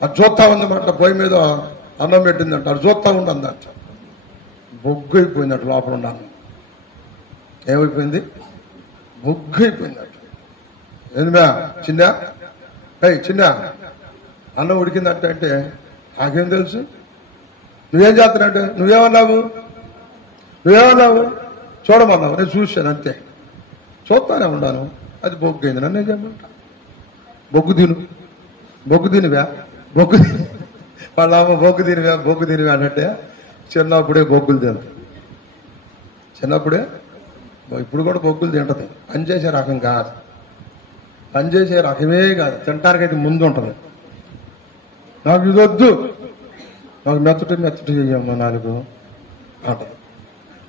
అది చూస్తా ఉందన్నమాట. పొయ్యి మీద అన్నం పెట్టిందంట, అది చూస్తా ఉందంట. బొగ్గు అయిపోయిందట లోపల ఉన్న అన్నం. ఏమైపోయింది? బొగ్గు అయిపోయిందట. ఏందిమా చిన్న చిన్న అన్నం ఉడికిందంట అంటే నాకేం తెలుసు, నువ్వేం చేస్తున్నావు, నువ్వేమన్నావు చూడమన్నావు, నేను చూశాను అంతే, చూస్తానే ఉన్నాను, అది బొగ్గు అయింది. నన్ను ఏం చెప్పమంట? బొగ్గు తినువా వాళ్ళ అమ్మ బొగ్గు తినివా అంటే చిన్నప్పుడే బొగ్గులు తింటారు. చిన్నప్పుడే, ఇప్పుడు కూడా బొగ్గులు తింటది. పనిచేసే రకం కాదు, పనిచేసే రకమే కాదు, తింటానికైతే ముందు ఉంటుంది. నాకు ఇది వద్దు, నాకు మెత్తటి చెయ్యమ్మా నాలుగు అంటది.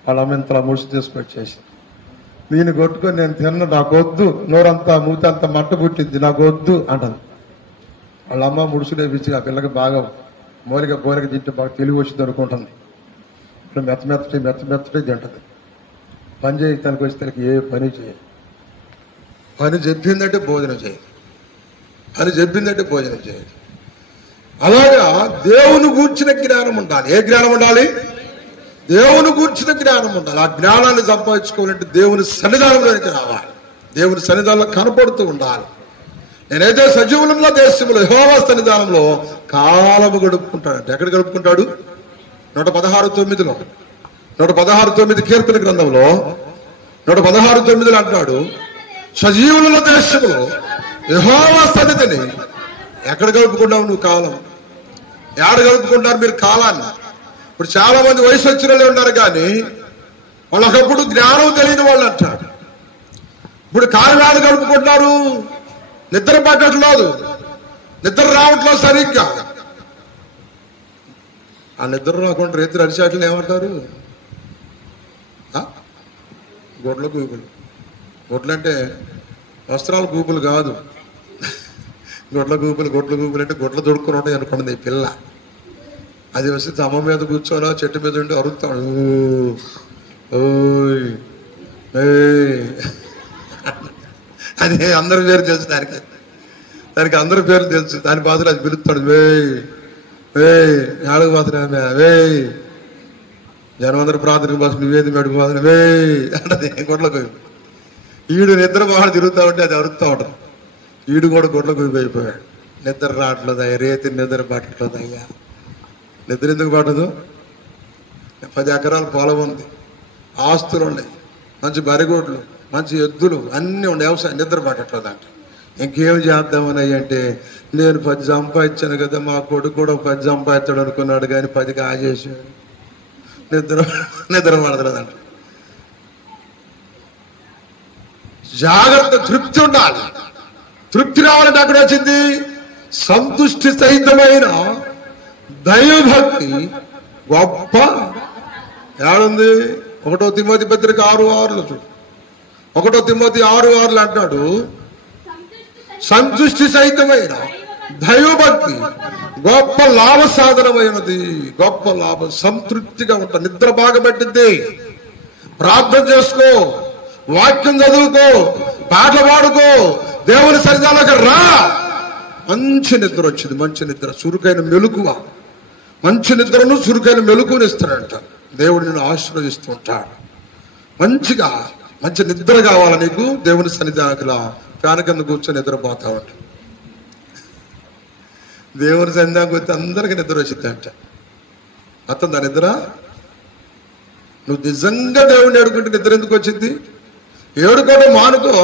వాళ్ళ అమ్మ ఇంతలా ముడిసి తీసుకొచ్చేసి దీన్ని కొట్టుకొని నేను తిన్న, నాకు వద్దు, నోరంతా మూతంతా మట్ట పుట్టింది, నాకు వద్దు అంటది. వాళ్ళ అమ్మ ముడుసులే పిచ్చి ఆ పిల్లకి బాగా మోరిక తింటే బాగా తెలివి వచ్చింది అనుకుంటుంది. ఇప్పుడు మెత్తటి తింటది. పని చేయటానికి వచ్చి తనకి ఏ పని చేయదు. పని చెప్పిందంటే భోజనం చేయదు. అలాగా దేవుని గూర్చిన జ్ఞానం ఉండాలి. ఏ జ్ఞానం ఉండాలి? దేవుని గూర్చిన జ్ఞానం ఉండాలి. ఆ జ్ఞానాన్ని సంపాదించుకోవాలంటే దేవుని సన్నిధానంలోనికి రావాలి, దేవుని సన్నిధానంలో కనపడుతూ ఉండాలి. నేనైతే సజీవులలో దేశంలో యెహోవా సన్నిధానంలో కాలము గడుపుకుంటాడంటే, ఎక్కడ గడుపుకుంటాడు? 116:9 కీర్తన గ్రంథంలో 116:9 అంటాడు, సజీవుల దేశంలో యెహోవా సన్నిధిని ఎక్కడ గడుపుకుంటావు నువ్వు కాలం? ఎక్కడ గడుపుకుంటారు మీరు కాలాన్ని? ఇప్పుడు చాలా మంది వయసు వచ్చిన వాళ్ళు ఉన్నారు, కానీ వాళ్ళకప్పుడు జ్ఞానం తెలియని వాళ్ళు అంటారు. ఇప్పుడు కాలం గడుపుకుంటున్నారు, నిద్ర పట్టట్లేదు, నిద్ర రావట్లేదు సరిగ్గా. ఆ నిద్ర రాకుండా రైతులు అరిచాట్లను ఏమంటారు? గొడ్ల గూపులు. గొడ్లు అంటే వస్త్రాల గూపులు కాదు, గొడ్ల గూపులు అంటే గొడ్లు దొడుక్కుని ఉంటాయి అనుకోండి. పిల్ల అది వస్తే అమ్మ మీద కూర్చోనా చెట్టు మీద ఉండి అరుస్తాడు, ఓయ్ అది అందరి పేరు తెలుసు దానికి అందరి పేర్లు తెలుసు. దాని బాధలు అది పిలుస్తాడు, ఏడుగు పోతున్నా జనం అందరూ ప్రార్థనకు బాసు నువ్వేది మెడుగు పోతున్నా అంటే గొడ్లకు. ఈడు నిద్ర బాగా తిరుగుతూ ఉంటే అది అరుస్తూ ఉంటాడు. ఈడు కూడా గొడ్లకు అయిపోయాడు. నిద్ర రావట్లేదయ్యా, రేతి నిద్ర పట్టట్లేదయ్యా. నిద్ర ఎందుకు పట్టదు? 10 ఎకరాల పొలం ఉంది, ఆస్తులు ఉన్నాయి, మంచి బరిగోడ్లు, మంచి ఎద్దులు అన్నీ ఉండే, వ్యవసాయం, నిద్ర పట్టట్లేదంట. ఇంకేం చేద్దామని అంటే, నేను 10 సంపాదించాను కదా, మా కొడుకు కూడా 10 సంపాదించాడు అనుకున్నాడు, కానీ 10 కాజేసాడు. నిద్ర పడతలేదంట. జాగ్రత్త, తృప్తి ఉండాలి. తృప్తి రావాలంటే అక్కడ వచ్చింది సంతుష్టి సహితమైన దైవభక్తి. గొప్ప ఏడుంది? 1 తిమోతి పత్రిక 6:6 చూడు. 1 తిమోతి 6:6 అంటాడు, సంతుష్టి సహితమైన దైవభక్తి గొప్ప లాభ సాధనమైనది. గొప్ప లాభం, సంతృప్తిగా ఉంటా. నిద్ర బాగా పట్టింది. ప్రార్థన చేసుకో, వాక్యం చదువుకో, పాటలు పాడుకో, దేవుని సన్నిధానంలోకి రా. మంచి నిద్ర వచ్చింది, మంచి నిద్ర, చురుకైన మెలకువ. మంచి నిద్రను చురుకైన మెలకువని ఇస్తాడంట దేవుడు. నిన్ను ఆశీర్వదిస్తూ ఉంటాడు. మంచి నిద్ర కావాలా నీకు? దేవుని సన్నిధానంలో ఫ్యాన్ కింద కూర్చొని నిద్రపోతా ఉంటా. దేవుని సన్నిధానికి వస్తే అందరికీ నిద్ర వచ్చిందంట. అతను దాని నిద్ర. నువ్వు నిజంగా దేవుడిని ఏడుకుంటే నిద్ర ఎందుకు వచ్చింది? ఏడుకోవడం మానుకో,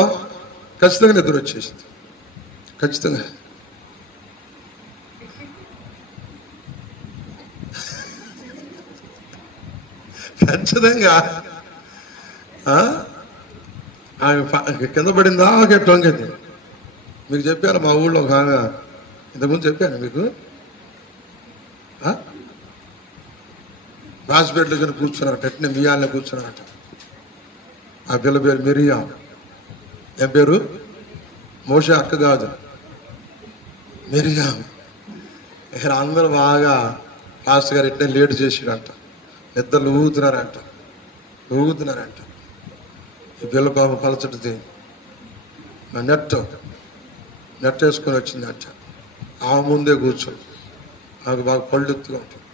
ఖచ్చితంగా నిద్ర వచ్చేసింది. ఖచ్చితంగా. కింద పడిందా టొంగది. మీకు చెప్పాను, మా ఊళ్ళో ఒక ఆమె, ఇంతకుముందు చెప్పాను మీకు, హాస్పిటల్ కూర్చున్నారు, కట్టిన మియాలని కూర్చున్నారట. ఆ పిల్ల పేరు మిరియా. ఏం పేరు? మోషే అక్క కాదు, మిరియా. ఇక్కడ అందరూ బాగా పాస్టర్ గారు ఇట్నే లేట్ చేసాడంట. నిద్రలు ఊగుతున్నారంట. ఈ పిల్ల పాప పలచటిది నెట్ వేసుకొని వచ్చిందంట. ఆ ముందే కూర్చొని నాకు బాగా పళ్ళు ఎత్తుగా ఉంటుంది.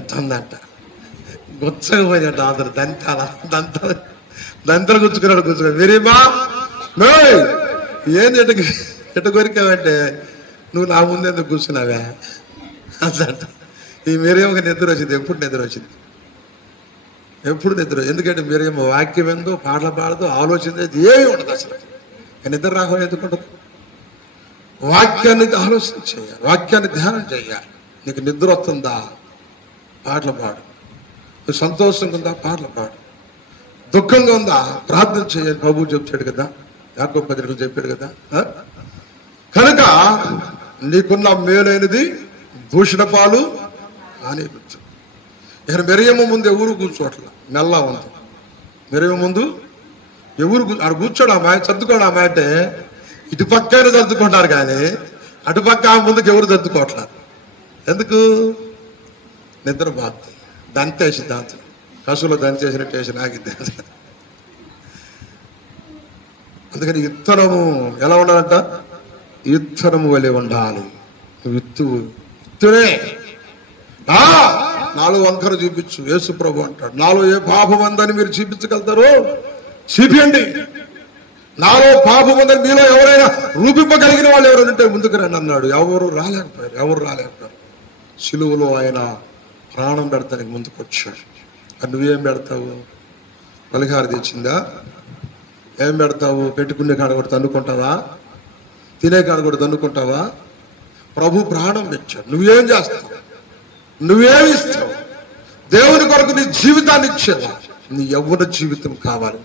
ఎట్టుందంట గుచ్చగా పోయినట్ట అందరు దంతలు కూర్చుకున్నాడు. మీరేమా ఏంది ఎట్ట కొరికావంటే నువ్వు నా ముందు ఎందుకు కూర్చున్నావే అంట. ఈ మీరేమో నిద్ర వచ్చింది. ఎప్పుడు నిద్ర వచ్చింది? ఎప్పుడు నిద్ర? ఎందుకంటే మీరేమో వాక్యం ఏందో, పాటలు పాడదో, ఆలోచన ఏమీ ఉండదు అసలు. నిద్ర రాకుండా ఎందుకు ఉండదు? వాక్యాన్ని ఆలోచన చేయాలి, వాక్యాన్ని ధ్యానం చేయాలి. నీకు నిద్ర వస్తుందా? పాటలు పాడు. నువ్వు సంతోషంగా ఉందా? పాటలు పాడు. దుఃఖంగా ఉందా? ప్రార్థన చేయాలి. ప్రభువు చెప్తాడు కదా, యాకోబు పత్రికలో చెప్పాడు కదా. కనుక నీకున్న మేలైనది భూషణ పాలు అని కూర్చో. ఇక్కడ మెరియమ్మ ముందు ఎవరు కూర్చోట్ల, మెల్లా ఉంది. మెరియమ్మ ముందు ఎవరు ఆడ కూర్చోడు. అమ్మాయి సర్దుకోడు. అమ్మాయి అంటే ఇటు పక్కన సర్దుకుంటారు కానీ అటుపక్క ముందుకు ఎవరు సర్దుకోవట్లేదు. ఎందుకు? నిద్ర బాధ. దంతేసి దాంతో కసులో దంచేసినట్టు వేసి నాగిద్ది. అందుకని ఇత్తనము ఎలా ఉండాలంట? ఇత్తనము వలె ఉండాలి. ఇత్తునే నాలో వంకర చూపించు. యేసు ప్రభు అంటాడు, నాలో ఏ పాపం ఉందని మీరు చూపించగలుగుతారో చూపించండి. నాలో పాపం ఉందని మీలో ఎవరైనా రూపింపగలిగిన వాళ్ళు ఎవరైనా ఉంటే ముందుకు రండి అన్నాడు. ఎవరు రాలేకపోయారు. సిలువలో ఆయన ప్రాణం పెడతానికి ముందుకు వచ్చాడు. నువ్వేం పెడతావు? పలహార తెచ్చిందా? ఏం పెడతావు? పెట్టుకునే కాడ కూడా తన్నుకుంటావా? తినే కాడ కూడా తన్నుకుంటావా? ప్రభు ప్రాణం తెచ్చాడు. నువ్వేం చేస్తావు? నువ్వేమిస్తావు? దేవుని కొరకు నీ జీవితాన్ని ఇచ్చేవా? నీ యవ్వన జీవితం కావాలి.